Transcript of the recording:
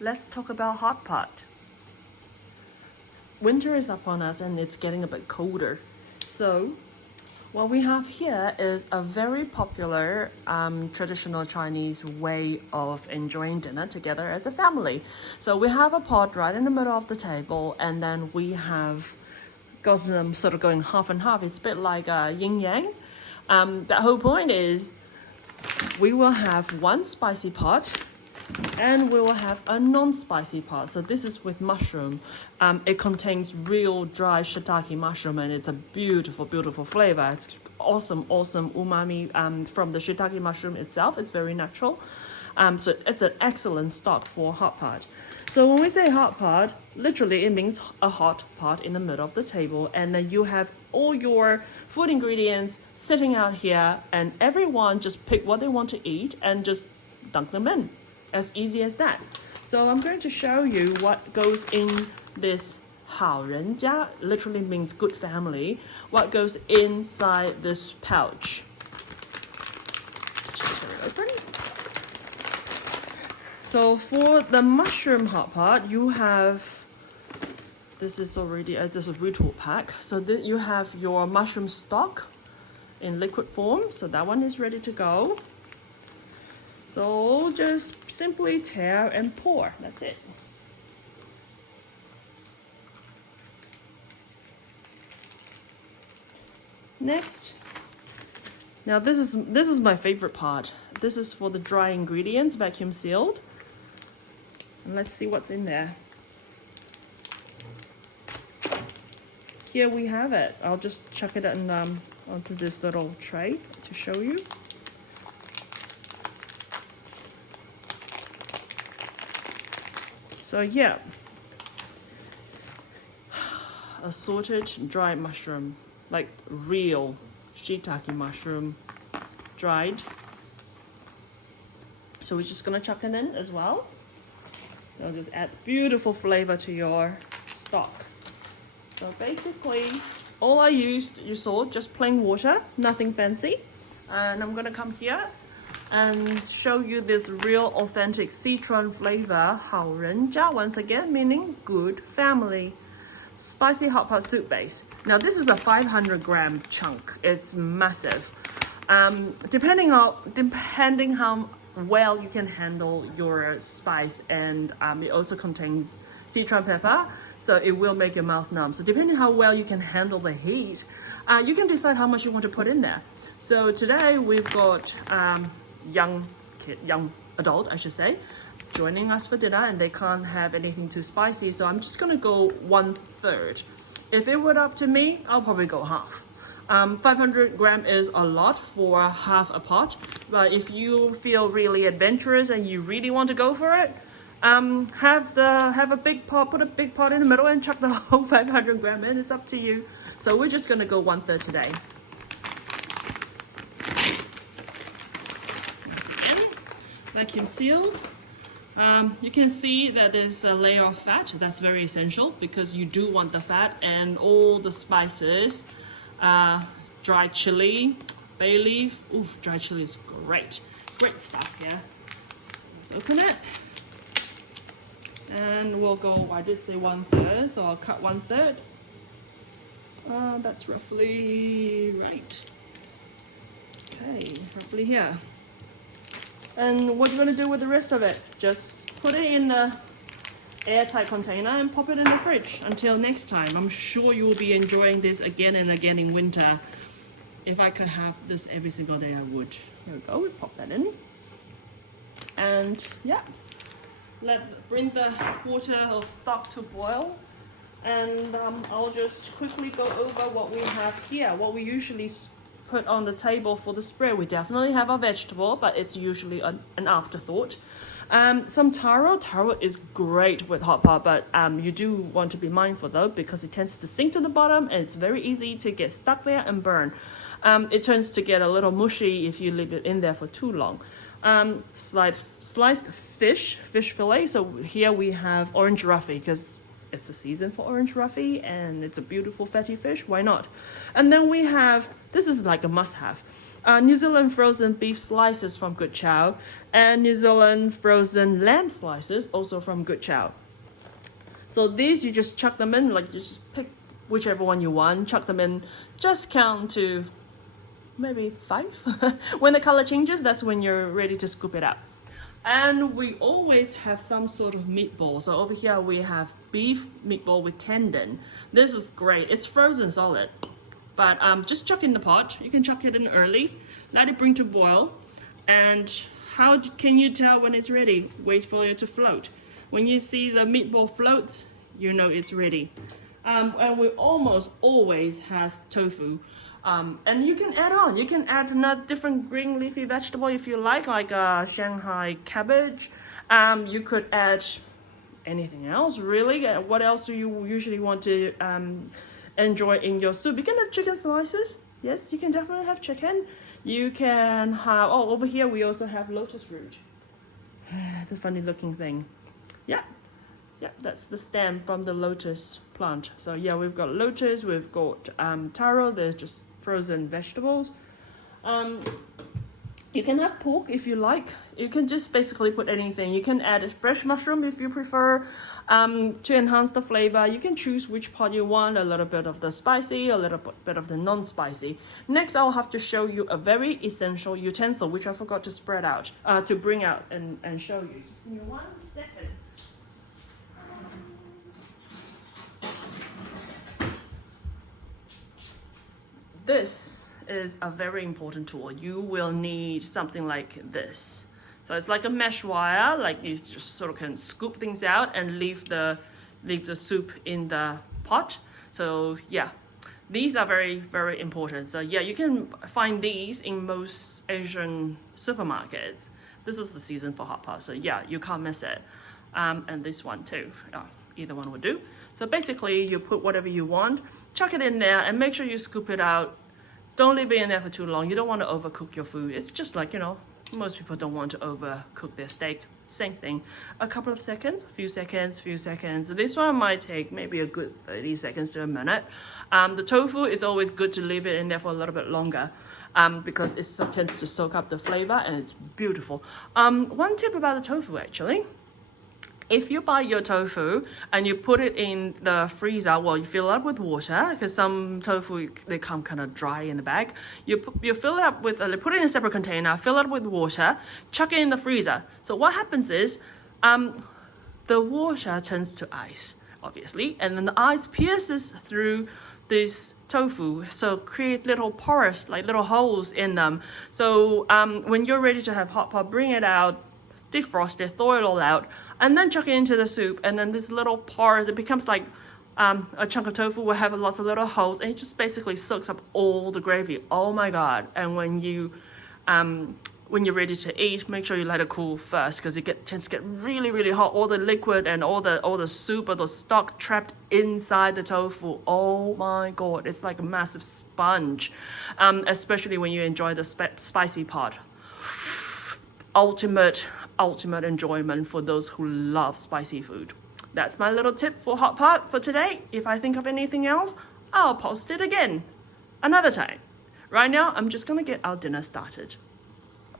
let's talk about hot pot. Winter is upon us and it's getting a bit colder. So what we have here is a very popular traditional Chinese way of enjoying dinner together as a family. So we have a pot right in the middle of the table, and then we have got them sort of going half and half. It's a bit like a yin-yang. The whole point is we will have one spicy pot and we will have a non-spicy pot. So this is with mushroom. It contains real dry shiitake mushroom, and it's a beautiful, beautiful flavor. It's awesome umami from the shiitake mushroom itself. It's very natural. So it's an excellent stock for hot pot. So when we say hot pot, literally it means a hot pot in the middle of the table, and then you have all your food ingredients sitting out here, and everyone just pick what they want to eat and just dunk them in. As easy as that. So I'm going to show you what goes in this 好人家, literally means good family, what goes inside this pouch. Let's just tear it open. So for the mushroom hot pot, you have, this is already, this is a ritual pack. So you have your mushroom stock in liquid form. So that one is ready to go. So just simply tear and pour, that's it. Next, now this is my favorite part. This is for the dry ingredients, vacuum sealed. And let's see what's in there. Here we have it. I'll just chuck it in, onto this little tray to show you. So yeah, assorted dried mushroom, like real shiitake mushroom, dried. So we're just gonna chuck it in as well. It'll just add beautiful flavor to your stock. So basically, all I used, you saw, just plain water, nothing fancy. And I'm gonna come here and show you this real authentic Szechuan flavor, 好人家, once again meaning good family. Spicy hot pot soup base. Now this is a 500-gram chunk. It's massive. Depending how well you can handle your spice, and it also contains Szechuan pepper, so it will make your mouth numb. So depending how well you can handle the heat, you can decide how much you want to put in there. So today we've got young adult, I should say, joining us for dinner, and they can't have anything too spicy, so I'm just gonna go 1/3. If it were up to me, I'll probably go half. 500 gram is a lot for half a pot, but if you feel really adventurous and you really want to go for it, have a big pot, put a big pot in the middle and chuck the whole 500 gram in. It's up to you. So we're just gonna go 1/3 today. Vacuum sealed. You can see that there's a layer of fat. That's very essential because you do want the fat and all the spices. Dried chili, bay leaf. Ooh, dried chili is great. Great stuff, yeah. So let's open it. And we'll go, I did say 1/3, so I'll cut 1/3. That's roughly right. Okay, roughly here. And what you're going to do with the rest of it, just put it in the airtight container and pop it in the fridge until next time. I'm sure you will be enjoying this again and again in winter. If I could have this every single day, I would. Here we go, we pop that in. And yeah, bring the water or stock to boil. And I'll just quickly go over what we have here, what we usually put on the table for the spread. We definitely have our vegetable, but it's usually an afterthought. Some taro. Taro is great with hot pot, but you do want to be mindful though, because it tends to sink to the bottom and it's very easy to get stuck there and burn. It tends to get a little mushy if you leave it in there for too long. Sliced fish fillet. So here we have orange roughy, because it's the season for orange roughy and it's a beautiful fatty fish. Why not? And then we have, this is like a must-have, New Zealand frozen beef slices from Good Chow, and New Zealand frozen lamb slices also from Good Chow. So these, you just chuck them in, like you just pick whichever one you want, chuck them in, just count to maybe 5. When the color changes, that's when you're ready to scoop it out. And we always have some sort of meatball. So over here we have beef meatball with tendon. This is great. It's frozen solid. But just chuck in the pot. You can chuck it in early. Let it bring to boil. And how can you tell when it's ready? Wait for it to float. When you see the meatball float, you know it's ready. And we almost always has tofu. And you can add on. You can add another different green leafy vegetable if you like Shanghai cabbage. You could add anything else, really. What else do you usually want to enjoy in your soup? You can have chicken slices. Yes, you can definitely have chicken. You can have, over here we also have lotus root. The funny looking thing. Yeah, that's the stem from the lotus plant. So yeah, we've got lotus, we've got taro, they're just frozen vegetables. You can have pork if you like. You can just basically put anything. You can add a fresh mushroom if you prefer to enhance the flavor. You can choose which part you want, a little bit of the spicy, a little bit of the non-spicy. Next, I'll have to show you a very essential utensil, which I forgot to spread out, to bring out and show you. Just give me 1 second. This is a very important tool. You will need something like this. So it's like a mesh wire, like you just sort of can scoop things out and leave the soup in the pot. So yeah, these are very, very important. So yeah, you can find these in most Asian supermarkets. This is the season for hot pot, so yeah, you can't miss it. And this one too, either one would do. So basically you put whatever you want, chuck it in there and make sure you scoop it out. Don't leave it in there for too long. You don't want to overcook your food. It's just like, most people don't want to overcook their steak. Same thing. A couple of seconds, few seconds. This one might take maybe a good 30 seconds to a minute. The tofu is always good to leave it in there for a little bit longer because it tends to soak up the flavor and it's beautiful. One tip about the tofu actually. If you buy your tofu and you put it in the freezer, well, you fill it up with water because some tofu, they come kind of dry in the bag. You fill it up with, put it in a separate container, fill it up with water, chuck it in the freezer. So what happens is the water turns to ice, obviously, and then the ice pierces through this tofu, so create little pores, like little holes in them. So when you're ready to have hot pot, bring it out, defrost it, thaw it all out, and then chuck it into the soup, and then this little pores, it becomes like a chunk of tofu will have lots of little holes, and it just basically soaks up all the gravy. Oh my god. And when you're ready to eat, make sure you let it cool first because it tends to get really, really hot. All the liquid and all the soup or the stock trapped inside the tofu. Oh my god, it's like a massive sponge, especially when you enjoy the spicy part. Ultimate enjoyment for those who love spicy food. That's my little tip for hot pot for today. If I think of anything else, I'll post it again another time. Right now, I'm just gonna get our dinner started.